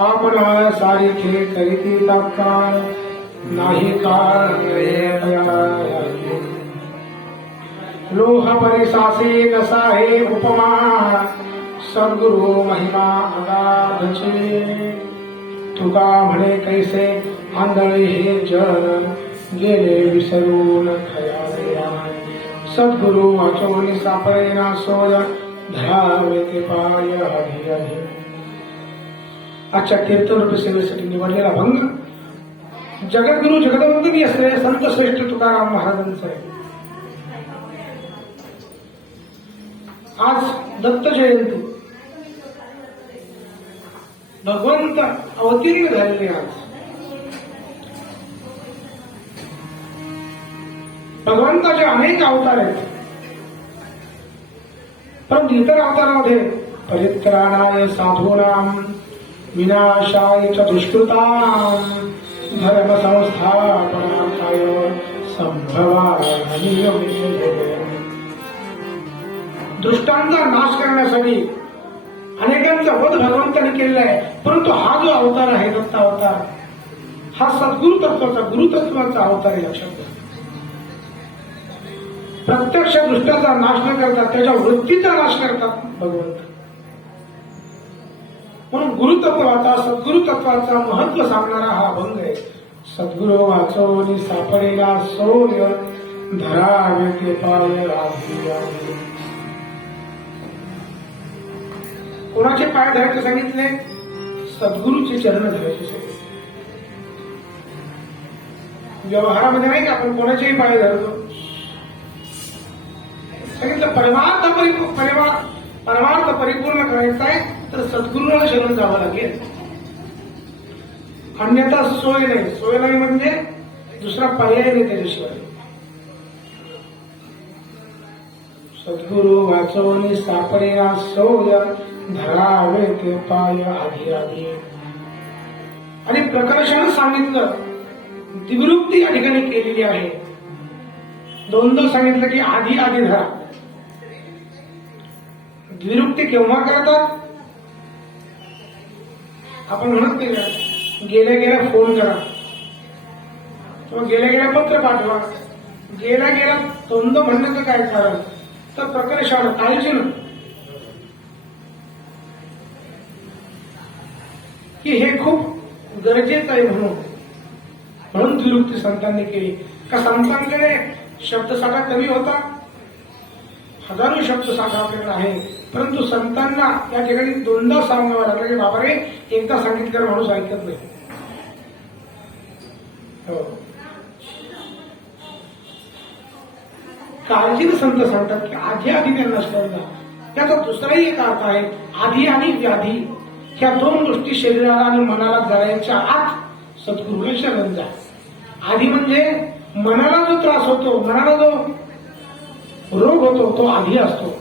आपणा सारिखे करीती तात्काळ नाही लोह परिसासे नसाहे उपमा सद्गुरु महिमा अगाधचे तुका म्हणे कैसे आंधळे हे जन गेले विसरून खयाले सद्गुरु वाचोनी सापडेना सोय धरावे ते पाय आधी आधी. आजच्या कीर्तन रूपी सेवेसाठी निवडलेला भंग जगद्गुरु जगदवंदनी असलेले संत श्रेष्ठ तुकाराम महाराजांचा आहे. आज दत्त जयंती, भगवंत अवतीर्ण झालेले आज. भगवंताचे अनेक अवतार आहेत, परंतु इतर अवतारामध्ये परित्राणाय साधूनां विनाशाय च दुष्कृतां धर्म संस्थापनाय संभवामि योगे. दुष्टांचा नाश करण्यासाठी अनेकांचा वध भगवंताने केलेला आहे, परंतु हा जो अवतार आहे दत्त अवतार हा सद्गुरु तत्वाचा गुरुतत्वाचा अवतार आहे. लक्षात घ्या. प्रत्यक्ष दृष्टाचा नाश न करतात, त्याच्या वृत्तीचा नाश करतात भगवंत. म्हणून गुरुतत्वाचा सद्गुरुतत्वाचा महत्व सांगणारा हा अभंग आहे. सद्गुरु वाचवणी सापडेला सोय धरावे ते पाय आधी आधी. कोणाचे पाय धरायचे सांगितले? सद्गुरूचे चरण धरायचे सांगितले. व्यवहारामध्ये नाही का आपण कोणाचेही पाय धरतो. सांगितलं परमार्थ परिपूर्ण करायचा आहे तर सद्गुरूला शरण जावं लागेल, अन्यथा सोय नाही. सोय नाही म्हणजे दुसरा पर्याय नाही त्याच्याशिवाय. सद्गुरु वाचवणी सापडेना सोय धरावे ते पाय आधी आधी. आणि प्रकर्षाने सांगितलं, द्विरुक्ती या ठिकाणी केलेली आहे. दोनदा सांगितलं की आधी आधी धरा. द्विरुक्ती केव्हा करतात? आपण म्हणत नाही का गेल्या गेल्या फोन करा किंवा गेल्या गेल्या पत्र पाठवा. गेल्या गेल्या दोनदा म्हणण्याचं काय कारण? तर प्रकर्षाने काळजी न की हे खूप गरजेचं आहे म्हणून द्विरुक्ती संतांनी केली. का संतांकडे शब्दसाठा कमी होता? हजारो शब्दसाठा आपल्याकडे आहे, परंतु संतांना या ठिकाणी दोनदा सांगावं लागलं की बाबा रे एकदा सांगितल्यावर माणूस ऐकत नाही. काळजीने संत सांगतात की आधी आधी त्यांना स्पर्धा. त्याचा दुसराही एक अर्थ आहे, आधी आणि व्याधी ह्या दोन गोष्टी शरीराला आणि मनाला जळायच्या आत सद्गुरूला शरण जा. आधी म्हणजे मनाला जो त्रास होतो, मनाला जो रोग होतो तो आधी असतो.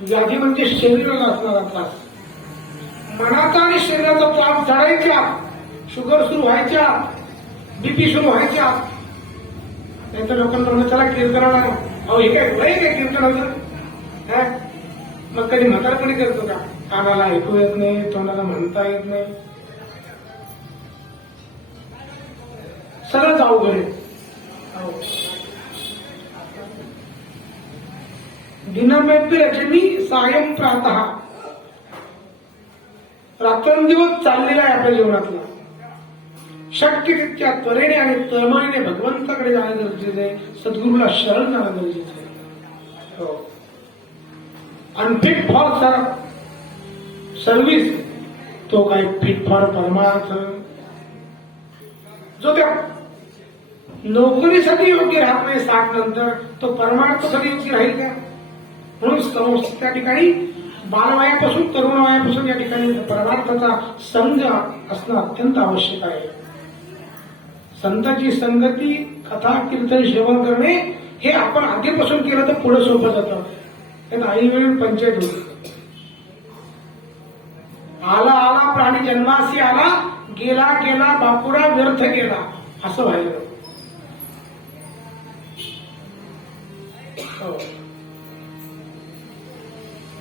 व्याधी म्हणजे शरीराला असणारा त्रास. मनाचा आणि शरीराचा त्रास जळायच्या, शुगर सुरू व्हायच्या, बीपी सुरू व्हायच्या. नाहीतर लोकांना म्हणून चला कीर्तनाला, अहो हे काय वय काय कीर्तन होतं? मग कधी म्हातारपणी करतो का? कानाला ऐकू येत नाही, तोंडाला म्हणता येत नाही, सगळंच अवघड आहे. दिनमेपी रजनी सायं प्रातः. रात्रंदिवस चाललेला आहे आपल्या जीवनातला. शक्य तितक्या त्वरेने आणि तळमळीने भगवंताकडे जाणं गरजेचं आहे, सद्गुरूला शरण जाणं गरजेचं आहे. अनफिट फॉर सर्व्हिस तो काय फिट फॉर परमार्थ. जो त्या नोकरीसाठी योग्य राहत नाही 60 नंतर, तो परमार्थासाठी योग्य राहील का? म्हणून त्या ठिकाणी बालवयापासून तरुण वयापासून या ठिकाणी परमार्थाचा संग असणं अत्यंत आवश्यक आहे. संतांची संगती, कथा, कीर्तन, सेवन करणे हे आपण आधीपासून केलं तर पुढे सोपं जातं. त्यात आईवडील पंचायत होती. आला आला प्राणी जन्मासी आला, गेला गेला बापुरा व्यर्थ गेला, असं व्हायला.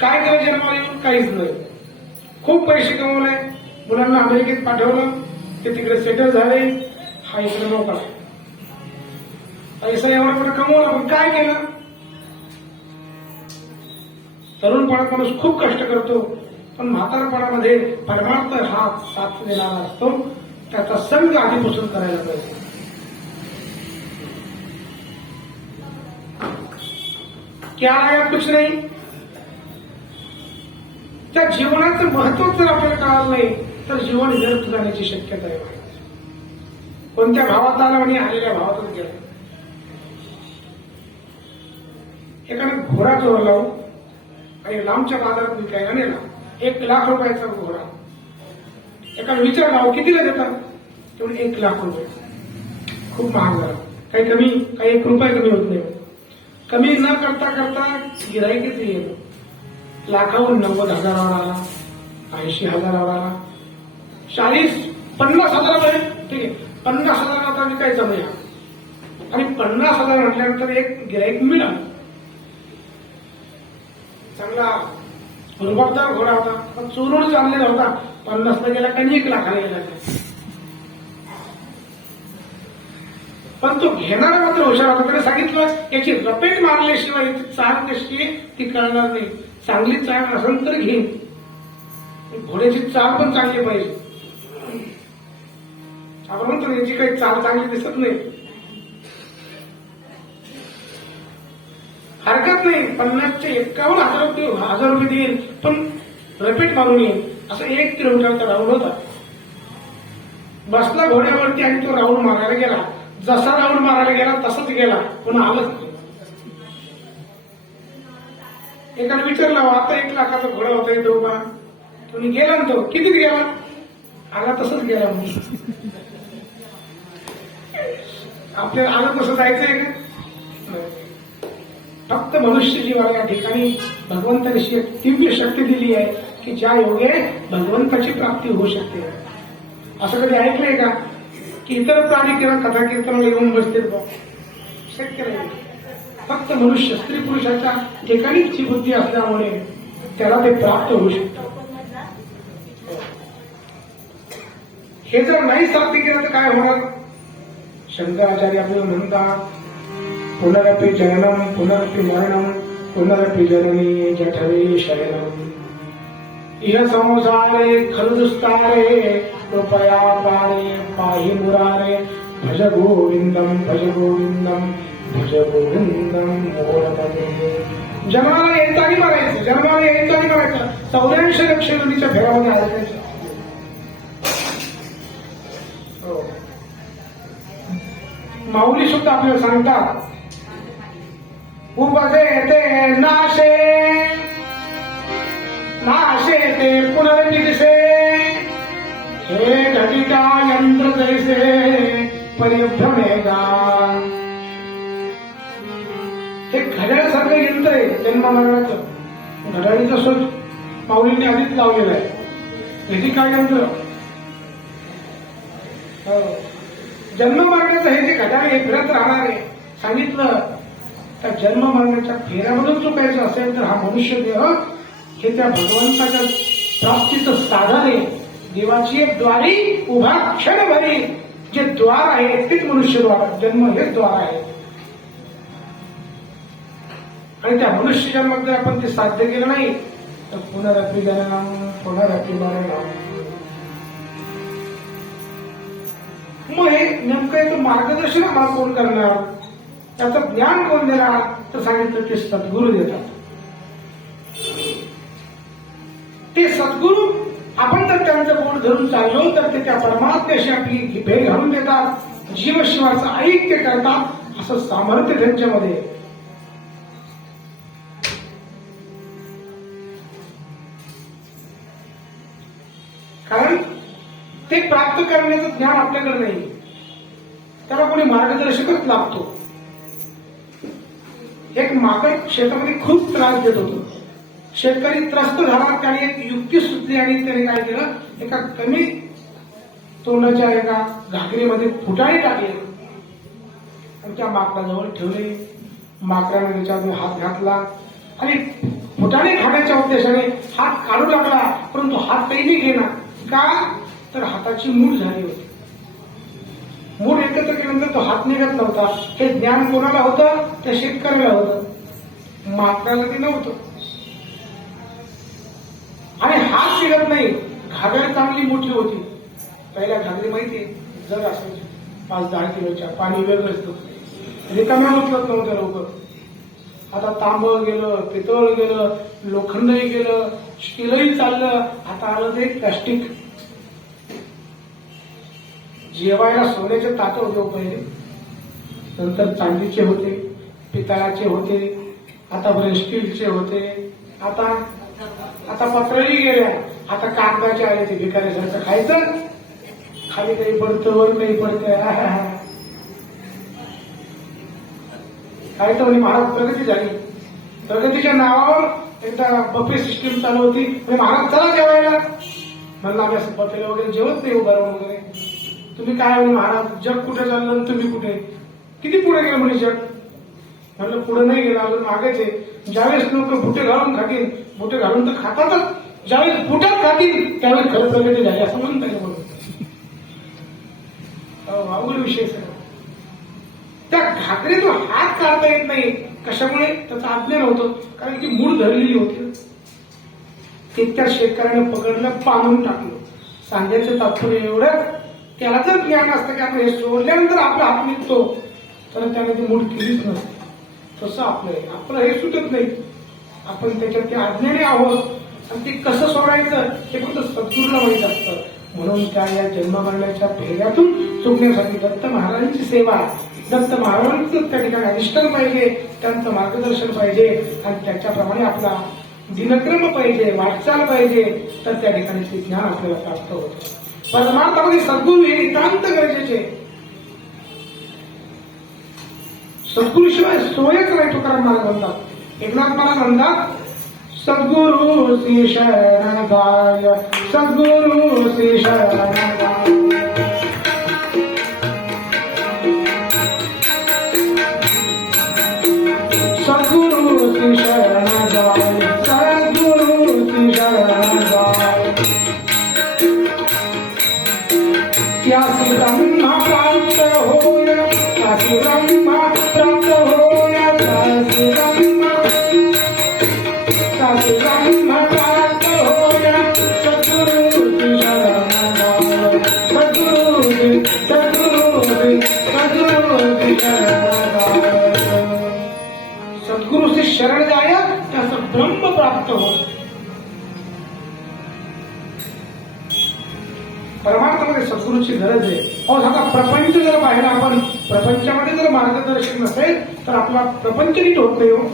काय केलं जन्माला येऊन? काहीच नाही. खूप पैसे कमवले, मुलांना अमेरिकेत पाठवलं, ते तिकडे सेटल झाले, हा इकडे नोकर. पैसा एवढा कुठे कमवला, पण काय केलं? तरुणपणात माणूस खूप कष्ट करतो, पण म्हातारपणामध्ये परमार्थ हा साथ देणारा असतो. त्याचा संग आधीपासून करायला पाहिजे. क्या आया कुछ नाही. त्या जीवनाचं महत्व जर आपल्याला कळालं नाही तर जीवन व्यर्थ जाण्याची शक्यता आहे. कोणत्या भावात आला आणि आलेल्या भावातच गेला. एकाने घोडा चोरला आणि लांबच्या बाजारात विकायला नेला. 1,00,000 रुपयाचा घोडा. एकाने विचारला, कितीला देतात? तेवढे 1,00,000 रुपये. खूप महाग झाला. काही कमी, काही 1 रुपया कमी होत नाही. कमी न करता करता गिराईकच येईल. लाखाहून 90,000 आला, 80,000 आला, 40-50,000 ठीक आहे. 50,000 आता विकायचा नाही. आणि 50,000 म्हटल्यानंतर एक गिराईक मिळालं. चांगला रुबाबदार घोडा होता, पण चोरून चाललेला होता. 50 गेला काही 1,00,000 गेला. पण तो घेणारा मात्र हुशार होता. त्याने सांगितलं, याची रपेट मारल्याशिवाय याची चाल कशी आहे ती कळणार नाही. चांगली चाल असेल तर घेईन. घोड्याची चाल पण चांगली पाहिजे. आपण म्हणतो याची काही चाल चांगली दिसत नाही, हरकत नाही. 50चे 51,000 रुपये देईल, पण रपेट मारून येईल. असं 1 किलोमीटरचा राऊंड होता. बसला घोड्यावरती आणि तो राऊंड मारायला गेला. जसा राऊंड मारायला गेला तसाच गेला, पण आलंच नाही. एकाने विचारला, आता 1,00,000चा घोडा होता येतो का? तुम्ही गेला ना, तो कितीत गेला? आला तसंच गेला. आपल्याला आलं तसं जायचंय का? फक्त मनुष्य जीवाला या ठिकाणी भगवंताने दिव्य शक्ती दिली आहे की ज्या योगे भगवंताची प्राप्ती होऊ शकते. असं कधी ऐकलंय का की इतर प्राणी किंवा कथा कीर्तनाला येऊन बसतील? शक्य नाही. फक्त मनुष्य, स्त्री पुरुषाच्या ठिकाणीच ची बुद्धी असल्यामुळे त्याला ते प्राप्त होऊ शकतं. हे जर नाही साध्य केलं तर काय होणार? शंकराचार्य आपल्याला म्हणतात, पुनरपि जननम पुनरपि मरणम पुनरपि जननी जठरे शयनम. इह संसारे खलु दुस्तारे कृपया पाणे पाहि मुरारे. भज गोविंदम भज गोविंदम भज गोविंदम मोरपते. जन्माला येतानी मारायचं, जन्माला येतानी मारायचं. 84 लक्ष नदीच्या फेऱ्यामध्ये आले. माऊली सुद्धा आपल्याला सांगतात, उपजे ते नाशे नाशे ते पुनर्दिसे. हे घटिका यंत्र जैसे परिभ्रमेगा. हे घड्याळसारखं यंत्र आहे जन्ममरणाचं. घड्याळीचं शोध माऊलींनी आधीच लावलेलं आहे. घटिका यंत्र. जन्म मरणाचं हे जे घड्याळ हे फिरत राहणार आहे. सांगितलं त्या जन्म मरणाच्या फेऱ्यामधून चुकायचं असेल तर हा मनुष्य देह हे त्या भगवंताच्या प्राप्तीचं साधन आहे. देवाची एक द्वारी उभा क्षणभरी जे द्वार आहे तेच मनुष्य द्वार. जन्म हेच द्वार आहे. आणि त्या मनुष्य जन्मात जर आपण ते साध्य केलं नाही तर पुनरपि जननम पुनरपि मरणम. मग हे नेमकं याचं मार्गदर्शन आम्हाला कोण करणार? त्याचं ज्ञान कोण देणार? तर सांगितलं ते सद्गुरू देतात. ते सद्गुरू आपण जर त्यांचं बोट धरून चाललो तर ते त्या परमात्म्याशी आपली भेट घालून देतात. जीवशिवाचं ऐक्य करतात. असं सामर्थ्य त्यांच्यामध्ये. कारण ते प्राप्त करण्याचं ज्ञान आपल्याकडे नाही. त्याला कोणी मार्गदर्शकच लागतो. एक माकड शेतामध्ये खूप त्रास देत होतो. शेतकरी त्रस्त झाला. त्याने एक युक्ती सुचली आणि त्याने काय केलं, एका कमी तोंडाच्या एका घागरीमध्ये फुटाणे टाकले आणि त्या माकडाजवळ ठेवले. माकडाने त्याच्यामध्ये हात घातला आणि फुटाणे खाण्याच्या उद्देशाने हात काढू लागला, परंतु हात काही घेणार. का तर हाताची मूठ झाली होती. मूठ एकत्र केल्यानंतर तो हात निघत नव्हता. हे ज्ञान कोणाला होतं? त्या शेतकऱ्याला होतं, माकडाला ते नव्हतं. आणि हात निघत नाही. घागर चांगली मोठी होती. पहिल्या घागरी माहितीये जर असायची 5-10 किलोच्या, पाणी वेगळंच होतं, रिकाम्या उचलत नव्हत्या लवकर. आता तांब गेलं, पितळ गेलं, लोखंडही गेलं, स्टीलही चाललं. आता आलं ते प्लास्टिक. जेवायला सोन्याचे ताट होते पहिले, नंतर चांदीचे होते, पितळाचे होते, आता बरे स्टीलचे होते. आता पत्रही गेल्या, आता कागदाचे आले. ते भिकाऱ्यासारखं खायचं, खाली काही पडतं, वर काही पडतं. काय तर महाराज प्रगती झाली. प्रगतीच्या नावावर एकदा बफे सिस्टीम चालू होती. महाराज चला जेवायला. म्हणलं आम्ही असं बफेला वगैरे जेवत नाही, उभारून वगैरे. तुम्ही काय म्हणे महाराज, जग कुठे चाललं, तुम्ही कुठे, किती पुढे गेलं म्हणे जग. म्हणलं पुढे नाही गेलं, अजून मागेच आहे. ज्यावेळेस लोक बुटे घालून खातील, बुटे घालून तर खातातच, ज्यावेळेस बुटात खातील त्यावेळेस खरं प्रगती झाली असं म्हणता येईल. म्हणून अवघड विषय सगळं. त्या घागरीतून हात काढता येत नाही. कशामुळे? त्याचं अज्ञान होतं, कारण ती मूळ धरलेली होती. तितक्या शेतकऱ्याने पकडलं, पाणून टाकलं. सांगायचं तात्पर्य एवढं, त्याला जर ज्ञान असतं की आपण हे सोडल्यानंतर आपला हात निघतो, तर त्याने ती मूळ केलीच नसते. तसं आपलं हे सुटत नाही. आपण त्याच्यात ते अज्ञानी आहोत, आणि ते कसं सोडायचं हे फक्त सद्गुरूला माहीत असतं. म्हणून त्या या जन्ममरणाच्या फेऱ्यातून सुटण्यासाठी दत्त महाराजांची सेवा, दत्त महाराजांचं त्या ठिकाणी अधिष्ठान पाहिजे, त्यांचं मार्गदर्शन पाहिजे, आणि त्याच्याप्रमाणे आपला दिनक्रम पाहिजे, वाटचाल पाहिजे, तर त्या ठिकाणी ते ज्ञान आपल्याला प्राप्त होतं. परमार्थामध्ये सद्गुरू हे नितांत गरजेचे. सद्गुरूशिवाय सोयच नाही, तुकाराम महाराज म्हणतात. एकनाथ महाराज म्हणतात, सद्गुरु श्री शरण गाय, सद्गुरु श्री शरण गाय. सद्गुरु श्री शरण गाय, सद्गुरु श्री शरण गाय. त्यासी ब्रह्म प्राप्त होय, त्यासी ब्रह्म प्राप्त होय, त्यासी ब्रह्म प्राप्त होय. सद्गुरु श्री शरण गाय, सद्गुरु श्री शरण गाय. सद्गुरु से शरण जाय, त्याचं ब्रह्म प्राप्त होय. परमार्थामध्ये सद्गुरूची गरज आहे. आता प्रपंच जर पाहिला आपण, प्रपंचामध्ये जर मार्गदर्शक नसेल तर आपला प्रपंच नीट होत नाही. हो,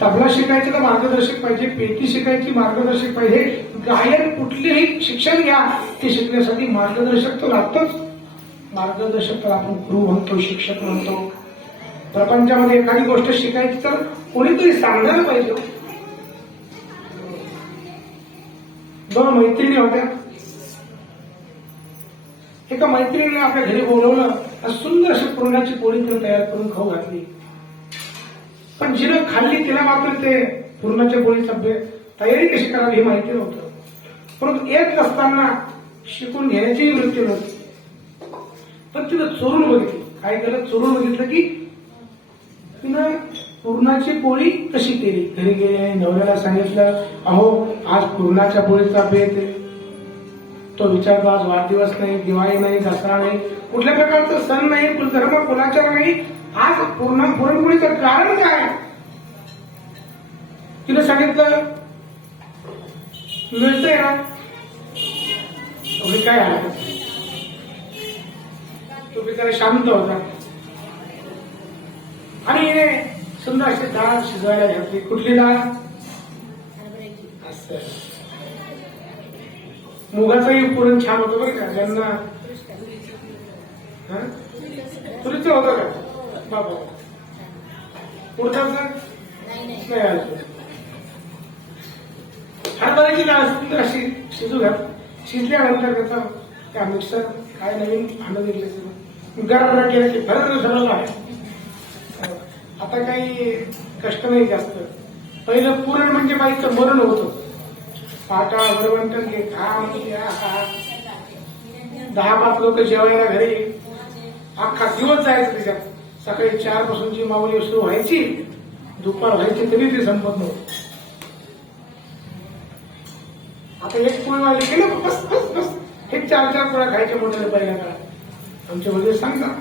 तबला शिकायचं तर मार्गदर्शक पाहिजे, पेटी शिकायची मार्गदर्शक पाहिजे, गायन कुठलेही शिक्षण घ्या ते शिकण्यासाठी मार्गदर्शक तर लागतोच. मार्गदर्शक तर आपण गुरु म्हणतो, शिक्षक म्हणतो. प्रपंचामध्ये एखादी गोष्ट शिकायची तर कोणीतरी सांगायला पाहिजे. 2 मैत्रिणी होत्या. एका मैत्रिणीने आपल्या घरी बोलवलं आणि सुंदर अशी पुरणाची पोळी तयार करून खाऊ घातली. पण जिनं खाल्ली तिला मात्र ते पुरणाच्या पोळीचा तयारी कशी करावी हे माहिती नव्हतं. परंतु येत असताना शिकून घेण्याचीही वृत्ती नव्हती. पण तिनं चोरून बघितली. काय केलं? चोरून बघितलं की तिनं पुरणाची पोळी कशी केली. घरी गेले, नवऱ्याला सांगितलं, अहो आज पुरणाच्या पोळीचा बेत आहे. तो विचारतो, आज वाढदिवस नाही, दिवाळी नाही, दसरा नाही, कुठल्या प्रकारचा सण नाही, कुलधर्म कुणाचार नाही, आज पुरणपोळीचं कारण काय? तिने सांगितलं, मिळतंय ना. काय आला तो बिचारा शांत होता. आणि हिने सुंदर अशी डाळ शिजवायला घातली. कुठली डाळ? असं मुगाचंही पुरण छान होतं बरं का. ज्यांना तुरीचं होतं का बाबा? उडदाचं नाही आलं. हरभऱ्याची डाळ सुंदर अशी शिजू घात. शिजल्यानंतर त्याचा त्या मिक्सर काय नवीन भांडं दिलं, गरम केलं की खरंच सरळ आहे. आता काही कष्ट नाही जास्त. पहिलं पुरण म्हणजे बाईचं मरण होतं. पाटा वरवंटन घे खा म्हणजे 10-5 लोक जेवायला घरी, अख्खा दिवस जायचं त्याच्यात. सकाळी 4 पासूनची माऊली सुरू व्हायची, दुपार व्हायची तरी ते संपत नव्हतं. आता एक पोळी वाजली की ना बस बस बस हे 4-4 पोळ्या खायच्या मोठ्याने पहिल्या काळात. आमचे वडील सांगतात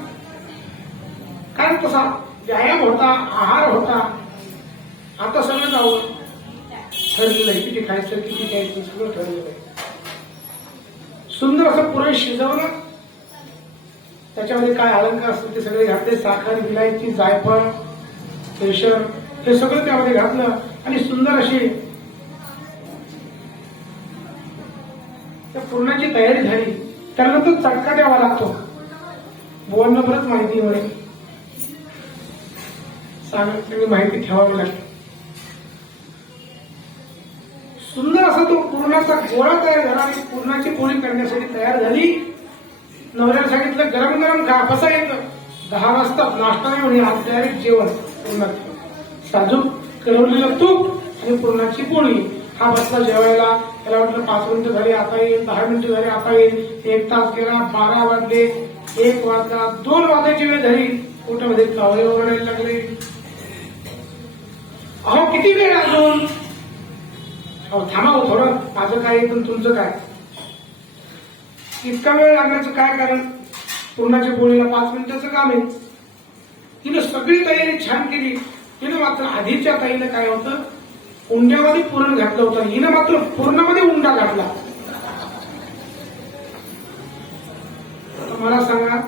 काय तसा व्यायाम होता, आहार होता. आता सगळं जावं ठरलेलं आहे, किती खायचं किती खायचं सगळं ठरलेलं आहे. सुंदर असं पुरण शिजवलं, त्याच्यामध्ये काय अलंकार असतील ते सगळे घातले. साखर, विलायची, जायफळ, केशर हे सगळं त्यामध्ये घातलं आणि सुंदर अशी त्या पुरणाची तयारी झाली. त्यानंतर चटका द्यावा लागतो. बुवांना बरंच माहिती म्हणे, सांगितलेली माहिती ठेवावी लागते. सुंदर असा तो पुरणाचा गोळा तयार झाला आणि पुरणाची पोळी करण्यासाठी तयार झाली. नवऱ्याला सांगितलं गरम गरम खा, बसा येतं. 10 वाजता नाश्ता नाही म्हणे, आज डायरेक्ट जेवण. पुरणाचं साजूक कळवलेलं तूप आणि पुरणाची पोळी. हा बसला जेवायला. त्याला वाटलं 5 मिनिटं झाली आता येईल, 10 मिनिटं झाली आता येईल. 1 तास गेला, 12 वाजले, 1 वाजला, 2 वाजायची वेळ झाली. पोटामध्ये कावळे ओरडायला लागले. अहो किती वेळ अजून? अहो थांबा हो थोडं, माझं काय पण तुमचं काय? इतका वेळ लागण्याचं काय कारण? पुरणाच्या पोळीला 5 मिनिटाचं काम आहे. तिनं सगळी तयारी छान केली. तिनं मात्र आधीच्या ताईनं काय होतं, उंड्यामध्ये पुरण घातलं होतं. हिनं मात्र पूर्णामध्ये उंडा घातला. मला सांगा,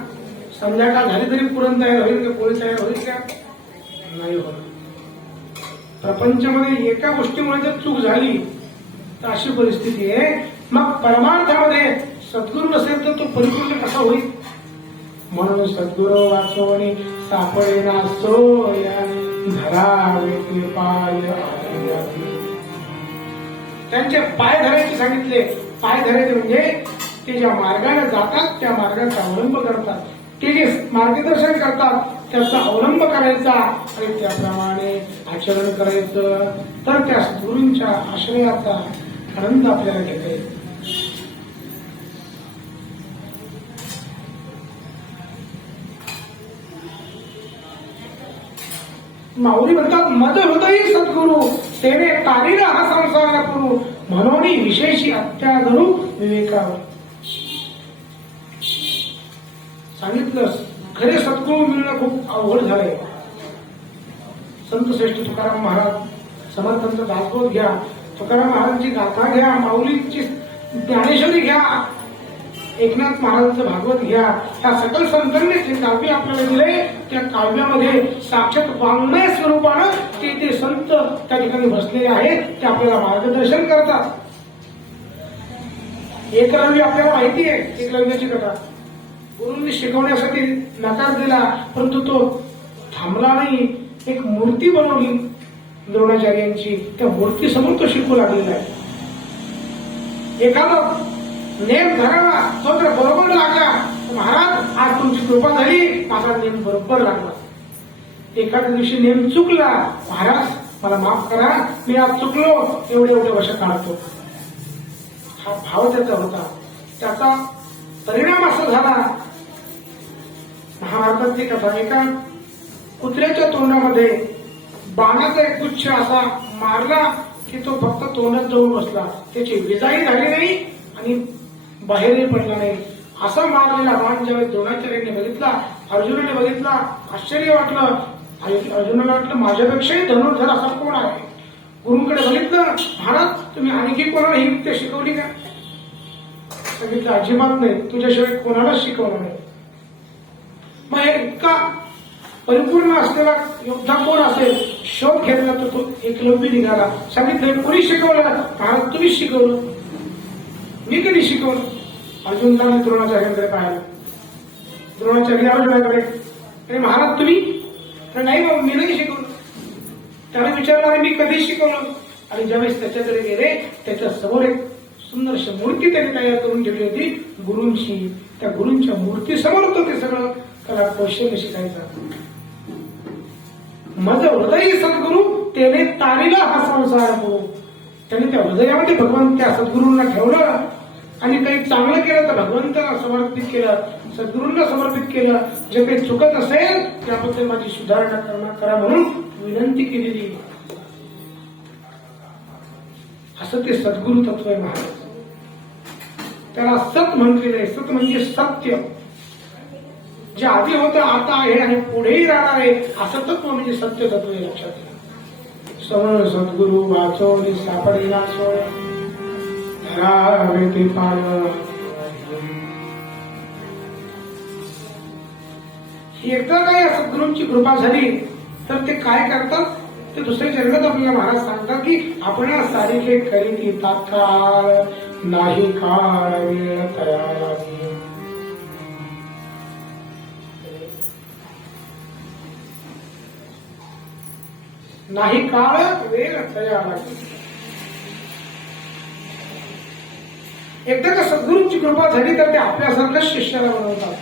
संध्याकाळ झाली तरी पुरण तयार होईल का, पोळी तयार होईल का? नाही होत. प्रपंचामध्ये एका गोष्टीमुळे जर चूक झाली तर अशी परिस्थिती आहे. मग परमार्थामध्ये सद्गुरू नसेल तर तो परिपूर्ण कसा होईल? म्हणून सद्गुरू वाचवणे सापडेना सोया धरावे पाय. त्यांचे पाय धरायचे सांगितले. पाय धरायचे म्हणजे ते ज्या मार्गाने जातात त्या मार्गाचा अवलंब करतात. ते जे मार्गदर्शन करतात त्याचा अवलंब करायचा आणि त्याप्रमाणे आचरण करायचं. तर त्या गुरूंच्या आश्रयाचा आनंद आपल्याला घेता येईल. माऊली म्हणतात मद हृदयी सद्गुरू तेने तारीला हा संसार पुरू म्हणून विशेषी अत्यादरू विवेकावर. सांगितलं खरे सद्गुरू मिळणं खूप अवघड झालंय. संत श्रेष्ठ तुकाराम महाराज, समर्थांचं दासबोध घ्या, तुकाराम महाराजांची गाथा घ्या, माऊलीची ज्ञानेश्वरी घ्या, एकनाथ महाराजांचं भागवत घ्या. ह्या सकल संतांनी जे काव्य आपल्याला दिले त्या काव्यामध्ये साक्षात वाङ्मय स्वरूपानं ते संत त्या ठिकाणी बसलेले आहेत. ते आपल्याला मार्गदर्शन करतात. एकलव्य आपल्याला माहिती आहे, एकलव्याची कथा. गुरूंनी शिकवण्यासाठी नकार दिला परंतु तो थांबला नाही. एक मूर्ती बनवली द्रोणाचार्यांची. त्या मूर्तीसमोर तो शिकू लागलेला आहे. एखादा नेम धरावा तो जर बरोबर लागला तर महाराज आज तुमची कृपा झाली, माझा नेम बरोबर लागला. एखाद्या दिवशी नेम चुकला, महाराज मला माफ करा, मी आज चुकलो, एवढे वर्ष काढतो. हा भाव त्याचा होता. त्याचा परिणाम असा झाला. महाभारतातली कथा, एका कुत्र्याच्या तोंडामध्ये बाणाचा एक गुच्छ असा मारला की तो फक्त तोंडात जाऊन बसला. त्याची विजाही झाली नाही आणि बाहेरही पडला नाही. असा मारलेला बाण ज्यावेळी द्रोणाचार्यांनी बघितला, अर्जुनाने बघितला, आश्चर्य वाटलं. अर्जुनाला वाटलं माझ्यापेक्षाही धनुर्धर असा कोण आहे. गुरुकडे बघितलं, महाराज तुम्ही आणखी कोणाला ही विद्या शिकवली का? सांगितलं अजिबात नाही, तुझ्याशिवाय कोणालाच शिकवलं नाही. मग इतका परिपूर्ण असलेला योद्धा कोण असेल शोध घेतला तर तो एकलव्य निघाला. सांगितलं कोणी शिकवलं? महाराज तुम्हीच शिकवलं. मी कधी शिकवलं? अर्जुनाने द्रोणाचार्यांकडे पाहिलं. द्रोणाचार्य अर्जुनाकडे, अरे महाराज तुम्ही? नाही बाबा मी नाही शिकवलं. त्याने विचारलं मी कधी शिकवलं? आणि ज्यावेळेस त्याच्याकडे गेले त्याच्या समोर एक सुंदरशी मूर्ती त्यांनी तयार करून ठेवली होती गुरूंची. त्या गुरूंच्या मूर्ती समोर होतं ते सगळं कला कौशल्य शिकायचं. माझं हृदय सद्गुरू त्याने तारिला हा संसार हो. त्याने त्या हृदयामध्ये भगवंत त्या सद्गुरूंना ठेवलं आणि काही चांगलं केलं तर भगवंताला समर्पित केलं, सद्गुरूंना समर्पित केलं. जे काही चुकत असेल त्याबद्दल माझी सुधारणा करा म्हणून विनंती केलेली. असं ते सद्गुरु तत्व आहे महाराज. त्याला सत म्हटलेलं आहे. सत म्हणजे सत्य. जे आधी होतं आता आहे आणि पुढेही राहणार आहे असं तत्व म्हणजे सत्य तत्व आहे. लक्षात घ्या. समोर सद्गुरु वाचवली सापडला सोय धरावे ते पाय. एकदा काय सद्गुरूंची कृपा झाली तर ते काय करतात ते दुसऱ्या चरणात आपल्याला महाराज सांगतात की आपण सारिखे करीती तात्काळ नाही काळ वेळ तयार. नाही काळ वेळ तयार. एकदा का सद्गुरूंची कृपा झाली तर ते आपल्यासारखं शिष्याला बनवतात.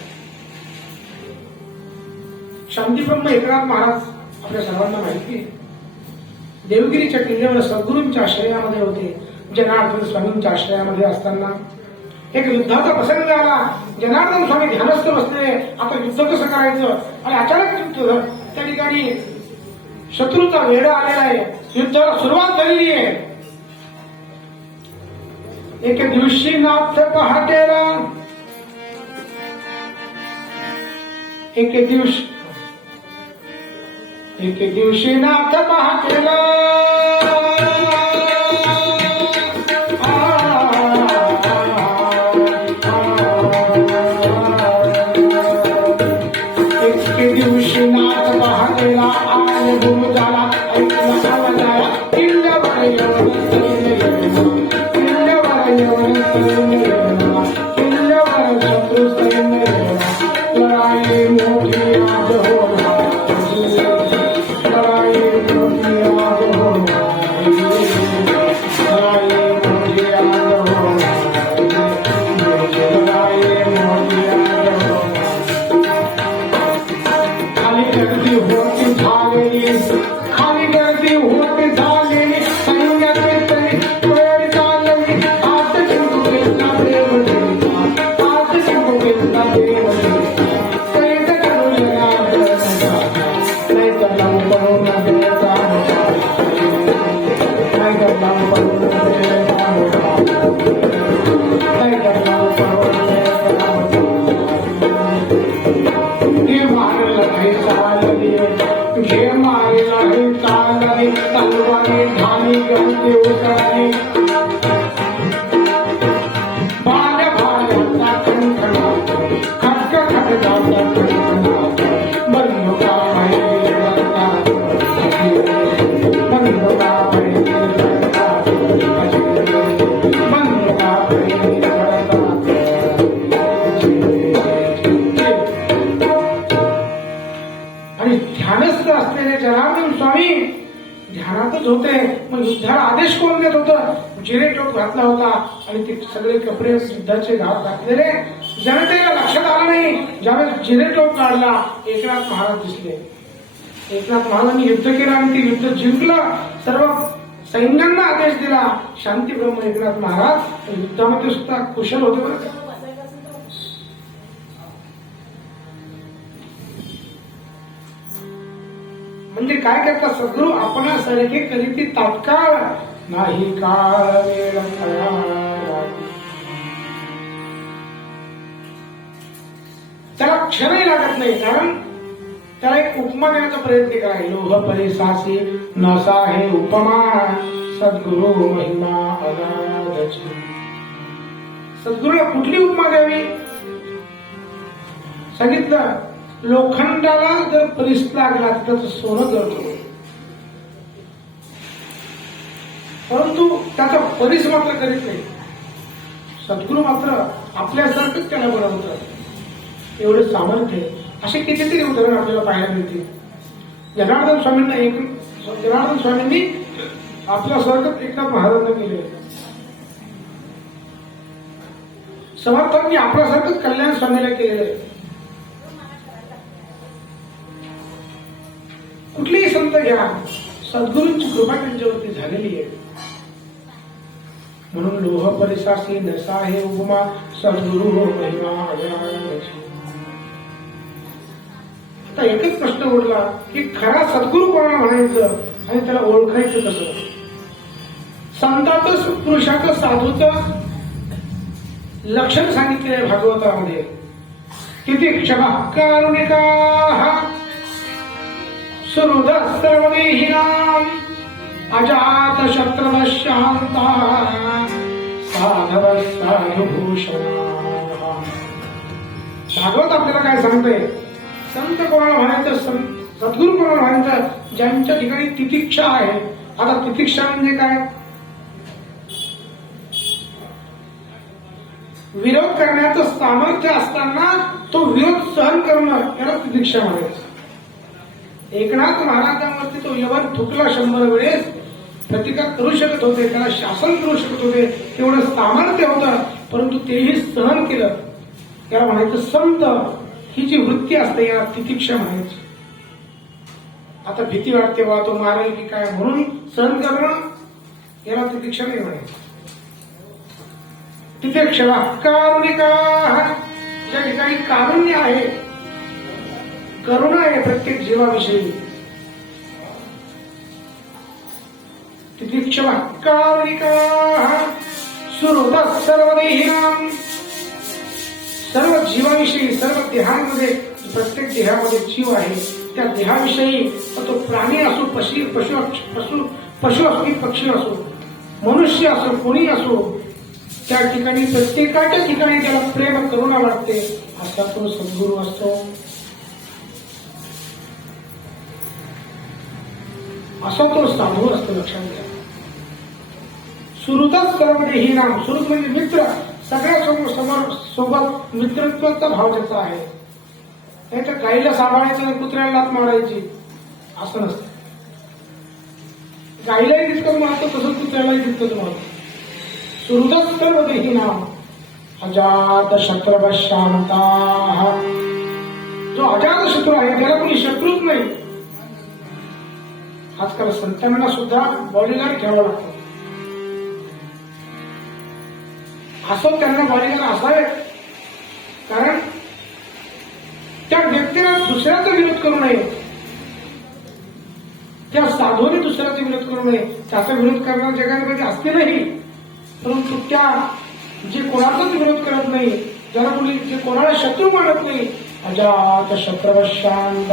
शांतीब्रह्म एकनाथ महाराज आपल्या सर्वांना माहिती आहे. देवगिरीच्या किल्ल्यावर सद्गुरूंच्या आश्रयामध्ये होते. जनार्दन स्वामींच्या आश्रयामध्ये असताना एक युद्धाचा प्रसंग आला. जनार्दन स्वामी ध्यानस्थ बसले. आता युद्ध कसं करायचं आणि अचानक युद्ध त्या ठिकाणी शत्रूचा वेढा आलेला आहे. युद्धाला सुरुवात झालेली आहे. एक दिवशी नाथ पहाटेला एक दिवशी नाथ पहाटेला एक दिवशी नाथ पहाटेला आले गुरु झाला ऐकला आवाजाला किल्ल्यावर किल्ल्यावर शत्रू सैन्य लढाई मोठी आज होणार. खाली गर्दी होती झालेली सैन्याचे तरी तयारी चालली. आज शिंकू गेला प्रेम देता, आज शिंकू गेला प्रेम देता. कैद करूया नाही तर लावून पडून देता, नाही तर लावून पडून देता, नाही तर लावून पडून देता. हे मारलं काही चालली घे मारेला हे चालली तलवारी ढाली गणते उतरली. भाल्या भाल्याचा खणखणा खटक खटकाचा खणखणा. बंदुका पाहिजे रक्तात बंदुका पाहिजे रक्तात बंदुका पाहिजे रक्तात. आणि ध्यानस्थ असलेले जनार्दन स्वामी ध्यानातच होते. मग युद्धाला आदेश कोण देत होतं? जिरे टोप घातला होता आणि ते सगळे कपडे युद्धाचे घातलेले जनतेला लक्षात आलं नाही. ज्यावेळेस जिरे टोप काढला एकनाथ महाराज दिसले. एकनाथ महाराजांनी युद्ध केलं आणि ते युद्ध जिंकलं. सर्व सैन्यांना आदेश दिला. शांतीब्रह्म एकनाथ महाराज युद्धामध्ये सुद्धा कुशल होते बरं का. म्हणजे काय करतात सद्गुरू आपणासारखे करीती तात्काळ नाही काळ वेळ तयार. त्याला क्षणही लागत नाही. कारण त्याला एक उपमा देण्याचा प्रयत्न कराय. लोह परिसासी नसा हे उपमा सद्गुरु महिमा अनादची. सद्गुरूला कुठली उपमा द्यावी सांगितलं. लोखंडाला जर परिस लागला तर सोनं जळतो, परंतु त्याचा परिस मात्र करीत नाही. सद्गुरू मात्र आपल्यासारखंच त्याला बनवतात. एवढे सामर्थ्य. असे कितीतरी उदाहरण आपल्याला पाहायला मिळते. जनार्दन स्वामींनी आपल्यासारखं एकनाथ महाराजांना केले. समर्थांनी आपल्यासारखं कल्याण स्वामीला केलेलं आहे. कुठलेही संत घ्या सद्गुरूंची कृपा त्यांच्यावरती झालेली आहे. म्हणून लोह परिसासी नसा हे उपमा सद्गुरु हो महिमा अजराची. आता एकच प्रश्न उरला की खरा सद्गुरु कोणाला म्हणायचं आणि त्याला ओळखायचं कसं. संताचं पुरुषाचं साधूचं लक्षण सांगितले आहे भागवतामध्ये. किती क्षमा कारुणिका सुहृदस्तरवदेहिनां अजात शत्रव शांता साधव साधुभूषणा. भागवत आपल्याला काय सांगतंय. संत कोणाला म्हणायचं, सद्गुरू कोणाला म्हणायचं, ज्यांच्या ठिकाणी तितिक्षा आहे. आता तितिक्षा म्हणजे काय. विरोध करण्याचं सामर्थ्य असताना तो विरोध सहन करणं याला तितिक्षा म्हणायचं. एकनाथ महाराजांवरती तो यवन थुकला 100 वेळेस, प्रतिकार करू शकत होते, त्याला शासन करू शकत होते, तेवढं सामर्थ्य होतं, परंतु तेही सहन केलं. त्याला म्हणायचं संत. ही जी वृत्ती असते याला तितिक्षा म्हणायची. आता भीती वाटते बा तो मारेल की काय म्हणून सहन करणं याला तितिक्षा नाही म्हणायचं. तितिक्षा कारुणिका, ज्या ठिकाणी कारुण्य आहे, करुणा आहे प्रत्येक जीवाविषयी. तितिक्षा कारुणिका सुहृद सर्वदेहिनां, सर्व जीवाविषयी, सर्व देहांमध्ये, प्रत्येक देहामध्ये जीव आहे, त्या देहाविषयी तो प्राणी असो, पशु असो की पक्षी असो, मनुष्य असो, कोणी असो, त्या ठिकाणी प्रत्येकाच्या ठिकाणी त्याला प्रेम करुणा वाटते. असा तो सद्गुरू असतो. असा तो साधू असतो. लक्षात घ्या. सुहृदच सर्वदेहिनां, सुहृद म्हणजे मित्र, सगळ्या सोबत मित्रत्वाचा भाव ज्याचा आहे. नाही तर गाईला सांभाळायचं आणि कुत्र्याला लात मारायची असं नसतं. गाईलाही तितकंच मारतो, तसंच कुत्र्यालाही तितकंच मारतो. सुहृदच सर्वदेहिनां अजात शत्रव शांता. जो अजात शत्रू आहे त्याला कोणी शत्रूच नाही. आजकाल संतांना सुद्धा बॉडीगार्ड ठेवावा लागतो. असं त्यांना बॉडीगार्ड असावे, कारण त्या व्यक्तीला दुसऱ्याचा विरोध करू नये, त्या साधूने दुसऱ्याचा विरोध करू नये. त्याचा विरोध करणाऱ्या जगामध्ये असतीलही, परंतु त्या जे कोणाचाच विरोध करत नाही, ज्याला कोणी जे कोणाला शत्रू मानत नाही, अजात शत्रव शांत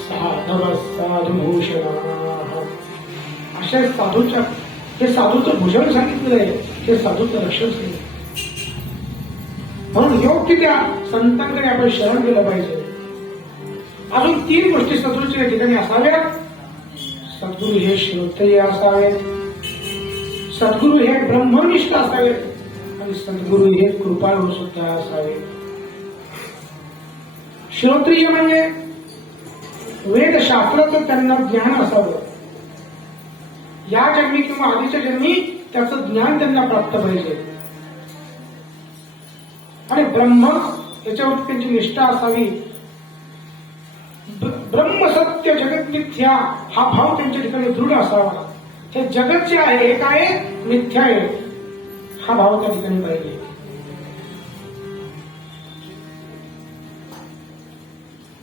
साधव साधुभूषणा. अशा साधूच्या, हे साधूचं भूषण सांगितलं आहे, हे साधूचं रक्षण सांगितलं. म्हणून योग्य त्या संतांकडे आपण शरण गेलं पाहिजे. अजून 3 गोष्टी सद्गुरूच्या ठिकाणी असाव्यात. सद्गुरू हे श्रोत्रिय असावे, सद्गुरू हे ब्रह्मनिष्ठ असावे, आणि सद्गुरू हे कृपाळू सुद्धा असावे. श्रोत्रिय म्हणजे वेदशास्त्राचं त्यांना ज्ञान असावं. या जन्मी किंवा आधीच्या जन्मी त्याचं ज्ञान त्यांना प्राप्त पाहिजे. आणि ब्रह्म याच्यावरती त्यांची निष्ठा असावी. ब्रह्म सत्य जगत मिथ्या हा भाव त्यांच्या ठिकाणी दृढ असावा. हे जगत जे आहे हे काय मिथ्या आहे हा भाव त्या ठिकाणी पाहिजे.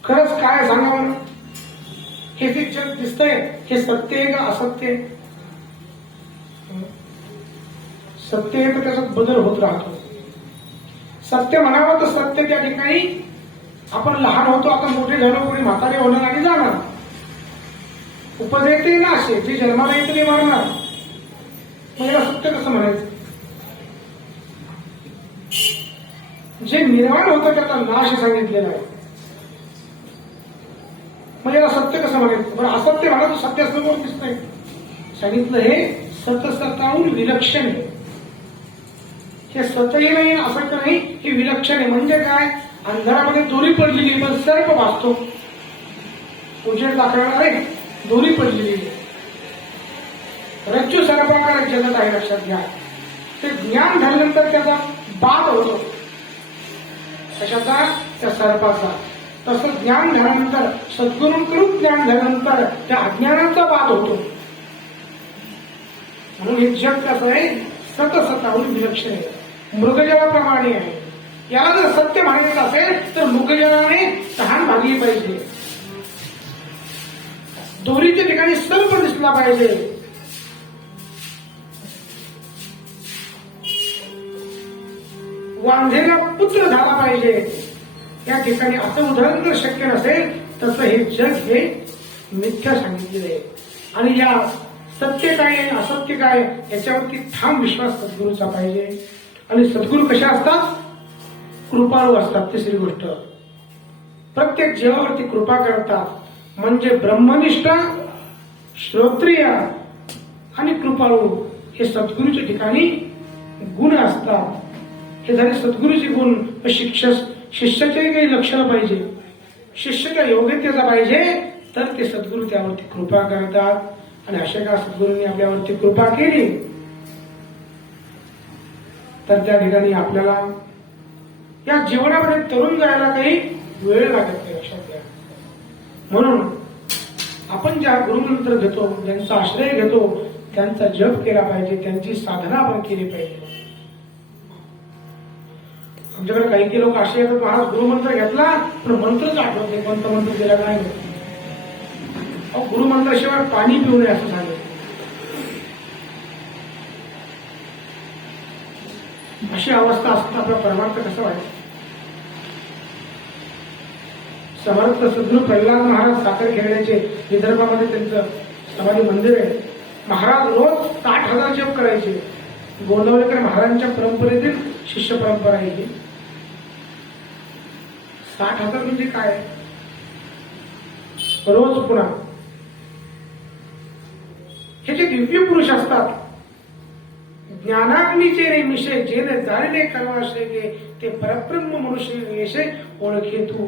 खरंच काय सांगावं, हे जे जग दिसतंय हे सत्य आहे का असत्य. सत्य आहे तर त्याच्यात बदल होत राहतो. सत्य म्हणावं तर सत्य त्या ठिकाणी आपण लहान होतो, आता मोठे झालो, कोणी म्हातारे होणार आणि जाणार. उपदेते नाशे, जे जन्माला येते ते मारणार. मग याला सत्य कसं म्हणायचं. जे निर्माण होतं त्याचा नाश सांगितलेला आहे. मग याला सत्य कसं म्हणायचं. बरं असत्य म्हणा तर सत्य असल्यामुळे दिसतंय. सांगितलं हे सतसताहून विलक्षण आहे. हे सतही नाही असं नाही, हे विलक्षण आहे. म्हणजे काय, अंधारामध्ये दोरी पडलेली पण सर्प भासतो. उजेड दाखवणार आहे, दोरी पडलेली. रज्जू सर्पाकार जगत आहे, लक्षात घ्या. ते ज्ञान झाल्यानंतर त्याचा बाध होतो. कशाचा, त्या सर्पाचा. तसं ज्ञान झाल्यानंतर, सद्गुरूंकडून ज्ञान झाल्यानंतर त्या अज्ञानाचा बाध होतो. म्हणून हे जग कसं आहे, सतसताहून विलक्षण आहे, मृगजळाप्रमाणे आहे. याला जर सत्य मानायचं असेल तर मृगजळाने तहान भागली पाहिजे, दोरीच्या ठिकाणी सर्प दिसला पाहिजे, वांझेला पुत्र झाला पाहिजे. या ठिकाणी असं उदाहरण जर शक्य नसेल तसं हे जग हे मिथ्या सांगितलेले आहे. आणि या सत्य काय आहे असत्य काय याच्यावरती ठाम विश्वास सद्गुरूचा पाहिजे. आणि सद्गुरू कशा असतात, कृपाळू असतात. तिसरी गोष्ट, प्रत्येक जीवावरती कृपा करतात. म्हणजे ब्रह्मनिष्ठ, श्रोत्रिय आणि कृपाळू हे सद्गुरूच्या ठिकाणी गुण असतात. हे झाले सद्गुरूचे गुण. शिष्याचे काही लक्षण पाहिजे, शिष्याच्या योग्यतेचा पाहिजे, तर ते सद्गुरू त्यावरती कृपा करतात. आणि अशा का सद्गुरूंनी आपल्यावरती कृपा केली तर त्या ठिकाणी आपल्याला या जीवनामध्ये तरुण जायला काही वेळ लागत नाही, लक्षात घ्या. म्हणून आपण ज्या गुरुमंत्र घेतो, ज्यांचा आश्रय घेतो, त्यांचा जप केला पाहिजे, त्यांची साधना आपण केली पाहिजे. आमच्याकडे काही लोक असे येतात, महाराज गुरुमंत्र घेतला पण मंत्रच आठवत नाही, कोणता मंत्र दिला नाही. गुरुमंत्राशिवाय पाणी पिऊ नये असं सांगितलं. अशी अवस्था असता आपला परमार्थ कसा व्हायचा. समर्थ सद्गुरू प्रल्हाद महाराज साखर खेळण्याचे, विदर्भामध्ये त्यांचं समाधी मंदिर आहे. महाराज रोज 60,000 जप करायचे. गोंदवलेकर महाराजांच्या परंपरेतील शिष्य परंपरा आहे. 60,000 म्हणजे काय, रोज पुन्हा. हे जे दिव्य पुरुष असतात, ज्ञानाग्नीचे निमिषे जेने जाणले कर्माशय गे, ते परब्रह्म मनुष्य येशे ओळखे तू.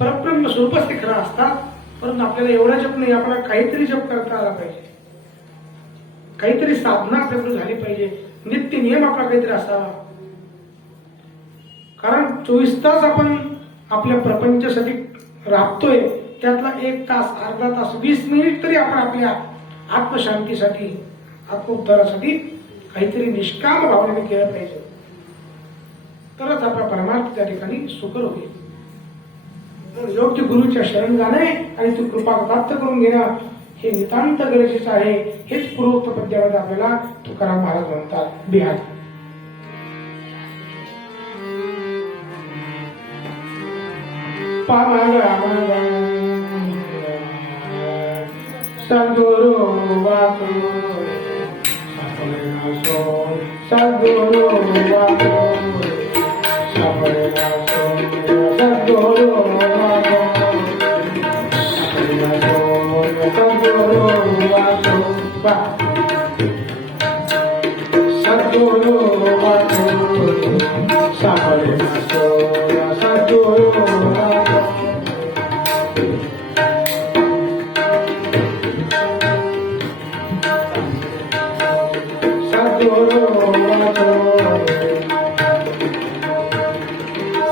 परब्रह्म स्वरूपच ते खरं असतात. परंतु आपल्याला एवढा जप नाही, आपल्याला काहीतरी जप करता आला पाहिजे, काहीतरी साधना आपल्याकडे झाली पाहिजे, नित्य नियम आपला काहीतरी असावा. कारण 24 तास आपण आपल्या प्रपंचासाठी राबतोय, त्यातला 1 तास, अर्धा तास, 20 मिनिट तरी आपण आपल्या आत्मशांतीसाठी, आत्मोद्धारासाठी काहीतरी निष्काम भावनेने केलं पाहिजे. तरच आपला परमार्थ त्या ठिकाणी सुकर होईल. योग्य गुरुच्या शरण जाणे आणि ती कृपा प्राप्त करून घेणं हे नितांत गरजेचं आहे. हेच पूर्वोक्त पद्यामध्ये आपल्याला तुकाराम महाराज म्हणतात. बिहार सद्गुरु वाकुळे सद्गुरु वाकुळे सद्गुरु सद्गुरु वाकुळे